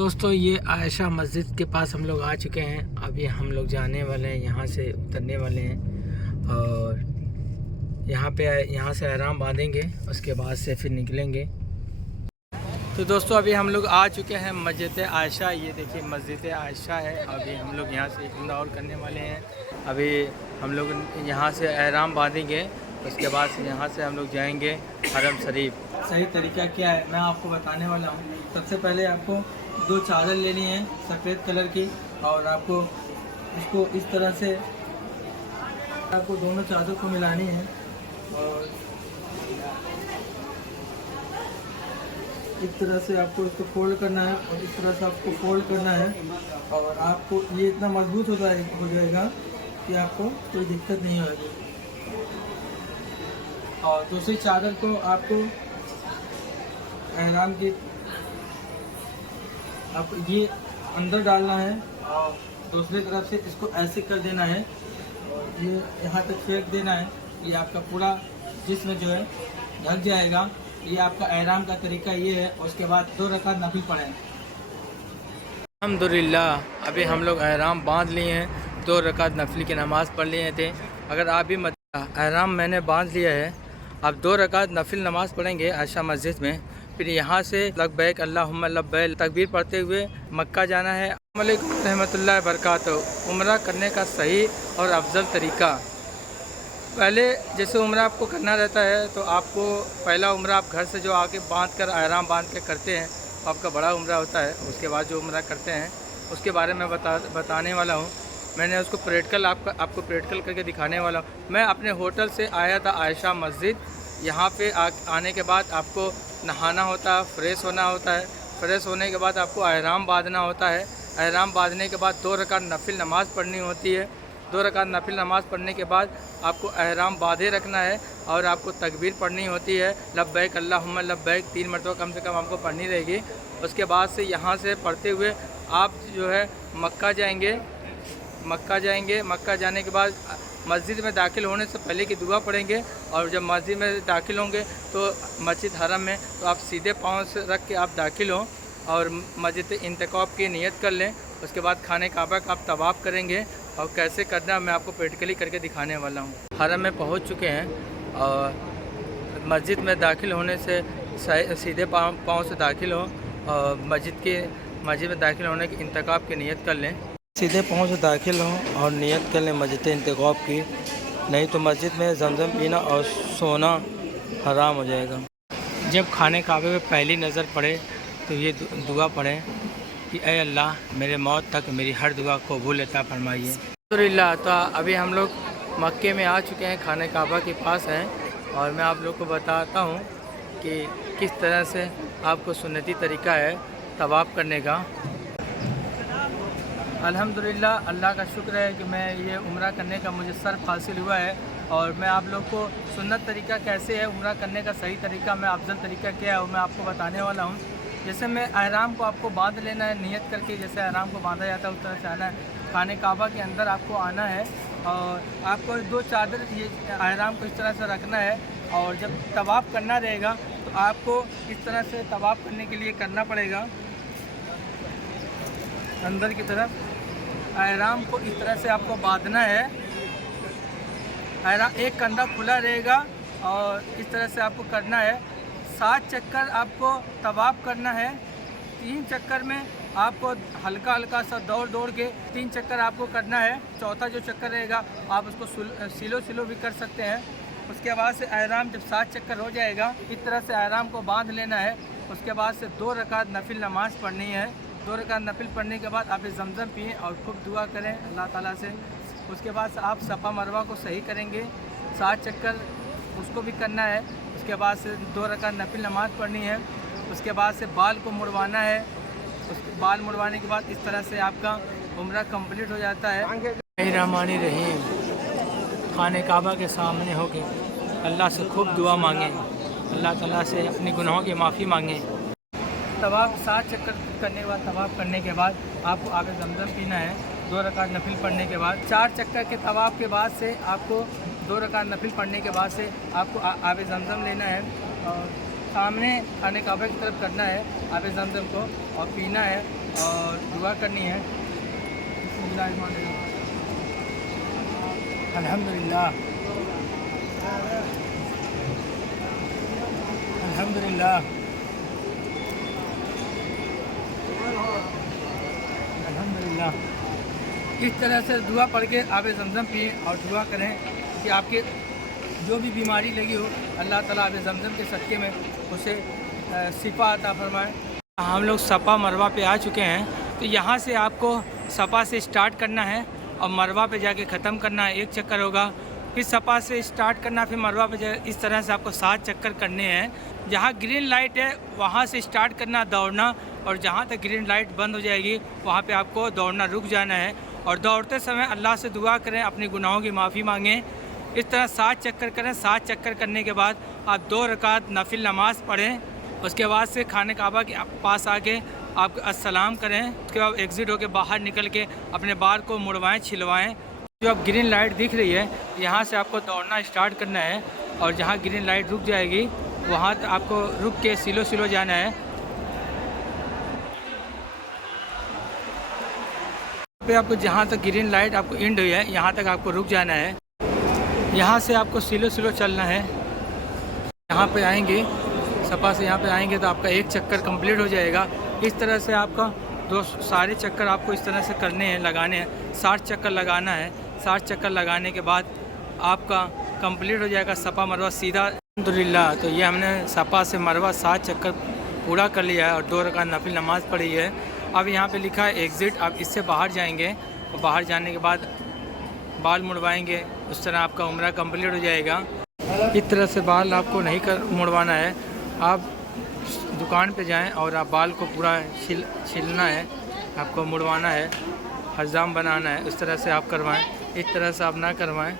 दोस्तों ये आयशा मस्जिद के पास हम लोग आ चुके हैं। अभी हम लोग जाने वाले हैं, यहाँ से उतरने वाले हैं और यहाँ से आराम बांधेंगे, उसके बाद से फिर निकलेंगे। तो दोस्तों अभी हम लोग आ चुके हैं मस्जिद आयशा। ये देखिए मस्जिद आयशा है। अभी हम लोग यहाँ से एक उम्रा और करने वाले हैं। अभी हम लोग यहाँ से आराम बांधेंगे, उसके बाद से यहाँ से हम लोग जाएंगे हरम शरीफ। सही तरीका क्या है मैं आपको बताने वाला हूँ। सबसे पहले आपको 2 चादर लेनी है सफ़ेद कलर की, और आपको इसको इस तरह से आपको दोनों चादर को मिलानी है और इस तरह से आपको इसको फोल्ड करना है और इस तरह से आपको फोल्ड करना है। और आपको ये इतना मजबूत हो जाएगा कि आपको कोई दिक्कत नहीं होगी। और दूसरी चादर को आपको एहराम की आप ये अंदर डालना है और दूसरी तरफ से इसको ऐसे कर देना है और ये यहाँ तक फेंक देना है। ये आपका पूरा जिस्म जो है ढक जाएगा। ये आपका एहराम का तरीका ये है। उसके बाद 2 रकात नफिल पढ़ें। अल्हम्दुलिल्लाह अभी हम लोग एहराम बांध लिए हैं, 2 रकात नफिल की नमाज़ पढ़ लिए थे। अगर आप भी एहराम मैंने बांध लिया है, अब 2 रकात नफिल नमाज़ पढ़ेंगे आयशा मस्जिद में। फिर यहाँ से लब्बैक अल्लाहुम्मा लब्बैक तकबीर पढ़ते हुए मक्का जाना है। अस्सलामु अलैकुम रहमतुल्लाहि व बरकातहू। उम्रा करने का सही और अफजल तरीका, पहले जैसे उम्रा आपको करना रहता है तो आपको पहला उम्रा आप घर से जो आके बांध कर आराम बांध के करते हैं तो आपका बड़ा उम्रा होता है। उसके बाद जो उम्रा करते हैं उसके बारे में बताने वाला हूँ। मैंने उसको प्रैक्टिकल आपको प्रैक्टिकल करके दिखाने वाला हूँ। मैं अपने होटल से आया था आयशा मस्जिद। यहाँ पे आने के बाद आपको नहाना होता है, फ्रेश होना होता है। फ्रेश होने के बाद आपको एहराम बांधना होता है। एहराम बांधने के बाद 2 रकात नफिल नमाज़ पढ़नी होती है। 2 रकात नफिल नमाज़ पढ़ने के बाद आपको एहराम बांधे रखना है और आपको तकबीर पढ़नी होती है, लब्बैक अल्लाहुम्मा लब्बैक 3 मरतबा कम से कम आपको पढ़नी रहेगी। उसके बाद से यहाँ से पढ़ते हुए आप जो है मक्का जाएंगे। मक्का जाने के बाद मस्जिद में दाखिल होने से पहले की दुआ पढ़ेंगे। और जब मस्जिद में दाखिल होंगे तो मस्जिद हरम में तो आप सीधे पाँव से रख के आप दाखिल हों और मस्जिद इंतकाब की नियत कर लें। उसके बाद खाने काबा का आप तवाफ़ करेंगे और कैसे करना मैं आपको प्रैक्टिकली करके दिखाने वाला हूँ। हरम में पहुँच चुके हैं और मस्जिद में दाखिल होने से सीधे पाँव से दाखिल हों और मस्जिद में दाखिल होने की इंतकाब की नियत कर लें। सीधे पाँव से दाखिल हों और नियत कर लें मस्जिद इंतकाब की, नहीं तो मस्जिद में जमजम पीना और सोना हराम हो जाएगा। जब खाने काबे में पहली नज़र पड़े तो ये दुआ पढ़ें कि ऐ अल्लाह मेरे मौत तक मेरी हर दुआ को कबूल अता फरमाइए। अल्हम्दुलिल्लाह तो अभी हम लोग मक्के में आ चुके हैं, खाने काबा के पास हैं और मैं आप लोग को बताता हूँ कि किस तरह से आपको सुन्नती तरीका है तवाफ़ करने का। अल्हम्दुलिल्लाह अल्लाह का शुक्र है कि मैं ये उम्रा करने का मुझे सर्फ हासिल हुआ है। और मैं आप लोग को सुन्नत तरीका कैसे है उम्रा करने का सही तरीका, मैं अफजल तरीका क्या है वो मैं आपको बताने वाला हूँ। जैसे मैं एहराम को आपको बांध लेना है, नियत करके जैसे एहराम को बांधा जाता है उस तरह से आना है। खाने काबा के अंदर आपको आना है और आपको 2 चादर ये एहराम को इस तरह से रखना है। और जब तवाफ़ करना रहेगा तो आपको इस तरह से तवाफ़ करने के लिए करना पड़ेगा। अंदर की तरफ एहराम को इस तरह से आपको बांधना है। एहराम एक कंधा खुला रहेगा और इस तरह से आपको करना है। 7 चक्कर आपको तवाफ़ करना है। 3 चक्कर में आपको हल्का हल्का सा दौड़ के 3 चक्कर आपको करना है। चौथा जो चक्कर रहेगा आप उसको सिलो भी कर सकते हैं। उसके बाद से एहराम जब 7 चक्कर हो जाएगा इस तरह से एहराम को बांध लेना है। उसके बाद से 2 रकात नफिल नमाज़ पढ़नी है। 2 रकात नफिल पढ़ने के बाद आप जमज़म पिएँ और खूब दुआ करें अल्लाह ताला से। उसके बाद से आप सफ़ा मरवा को सही करेंगे, 7 चक्कर उसको भी करना है। उसके बाद से 2 रकात नफिल नमाज़ पढ़नी है। उसके बाद से बाल को मुड़वाना है। उसके बाल मुड़वाने के बाद इस तरह से आपका उम्रा कंप्लीट हो जाता है। रहमानी रहीम, खाने काबा के सामने होके अल्लाह से खूब दुआ मांगें, अल्लाह ताला से अपनी गुनाहों की माफ़ी मांगें। तवाफ़ 7 चक्कर करने के बाद तवाफ़ करने के बाद आपको आगे जमजम पीना है। 2 रकात नफिल पढ़ने के बाद 4 चक्कर के तवाफ़ के बाद से आपको 2 रकात नफिल पढ़ने के बाद से आपको आब जमज़म लेना है। और सामने खाने काबा की तरफ करना है आब ज़मज़म को और पीना है और दुआ करनी है। अल्हम्दुलिल्लाह अल्हम्दुलिल्लाह अल्हम्दुलिल्लाह। इस तरह से दुआ पढ़ के आब ज़मज़म पिए और दुआ करें कि आपके जो भी बीमारी लगी हो अल्लाह ताला आब ज़मज़म के सदक़े में उसे शिफा अता फरमाए। हम लोग सफ़ा मरवा पे आ चुके हैं, तो यहाँ से आपको सफ़ा से स्टार्ट करना है और मरवा पे जाके ख़त्म करना है। एक चक्कर होगा, फिर सफ़ा से स्टार्ट करना, फिर मरवा पे जा, इस तरह से आपको 7 चक्कर करने हैं। जहाँ ग्रीन लाइट है वहाँ से स्टार्ट करना दौड़ना, और जहाँ तक ग्रीन लाइट बंद हो जाएगी वहाँ पे आपको दौड़ना रुक जाना है। और दौड़ते समय अल्लाह से दुआ करें, अपने गुनाहों की माफ़ी मांगें। इस तरह 7 चक्कर करें। 7 चक्कर करने के बाद आप 2 रकात नफिल नमाज़ पढ़ें। उसके बाद से खाने काबा के पास आके आप अस्सलाम करें। उसके बाद एग्ज़िट होकर बाहर निकल के अपने बाल को मुड़वाएं, छिलवाएं। जो अब ग्रीन लाइट दिख रही है यहाँ से आपको दौड़ना स्टार्ट करना है, और जहाँ ग्रीन लाइट रुक जाएगी वहाँ आपको रुक के स्लो स्लो जाना है। पे आपको जहाँ तक ग्रीन लाइट आपको एंड हुई है यहाँ तक आपको रुक जाना है। यहाँ से आपको स्लो स्लो चलना है। यहाँ पे आएंगे सफ़ा से, यहाँ पे आएंगे तो आपका 1 चक्कर कंप्लीट हो जाएगा। इस तरह से आपका सारे चक्कर आपको इस तरह से करने हैं, लगाने हैं। 60 चक्कर लगाना है। 60 चक्कर लगाने के बाद आपका कंप्लीट हो जाएगा सफ़ा मरवा सीधा। अल्हम्दुलिल्लाह, तो ये हमने सफ़ा से मरवा 7 चक्कर पूरा कर लिया है और 2 रकात नफिल नमाज़ पढ़ी है। अब यहाँ पे लिखा है एग्ज़िट, आप इससे बाहर जाएंगे और बाहर जाने के बाद बाल मुड़वाएंगे। उस तरह आपका उम्रा कंप्लीट हो जाएगा। इस तरह से बाल आपको नहीं मुड़वाना है, आप दुकान पे जाएं और आप बाल को पूरा छीलना है, आपको मुड़वाना है, हज़ाम बनाना है। उस तरह से आप करवाएं, इस तरह से आप ना करवाएं।